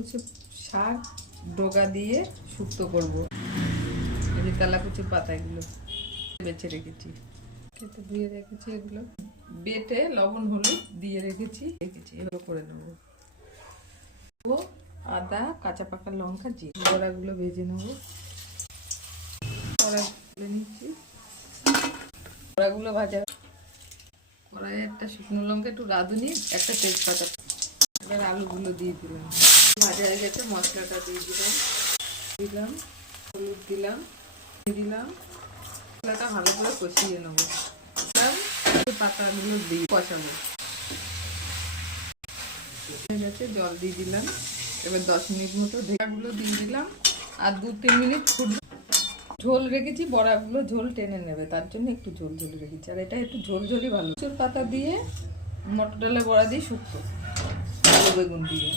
তেলাকুচি শাক ডগা দিয়ে শুক্তো করব। এই যে তেলাকুচি পাতাগুলো বেছে রেখেছি, কেটে ধুয়ে রেখেছি। এগুলো বেটে লবণ হলুদ দিয়ে রেখেছি। এগুলো করে নেবো। আদা, কাঁচা পাকা লঙ্কা, জিরে, বড়াগুলো ভেজে নেবো। বড়া তুলে নিচ্ছি। বড়াগুলো ভাজা কড়াইয়ে একটা শুকনো লঙ্কা, একটু রাঁধুনি, একটা তেজপাতা। এবার আলুগুলো দিয়ে দিলাম। ভাজা হয়ে গেছে, মশলাটা দিয়ে দিলাম হলুদ দিলাম, মশলাটা ভালো করে কষিয়ে নেবো। পাতাগুলো দিয়ে কষাবো। হয়ে গেছে, জল দিয়ে দিলাম। এবার 10 মিনিট মতো ঢেকাগুলো দিয়ে দিলাম। আর 2-3 মিনিট ঝোল রেখেছি। বড়াগুলো ঝোল টেনে নেবে, তার জন্য একটু ঝোল রেখেছি। আর এটা একটু ঝোলই ভালো। প্রচুর পাতা দিয়ে মটর ডালের বড়া দিয়ে শুক্তো, আলু বেগুন দিয়ে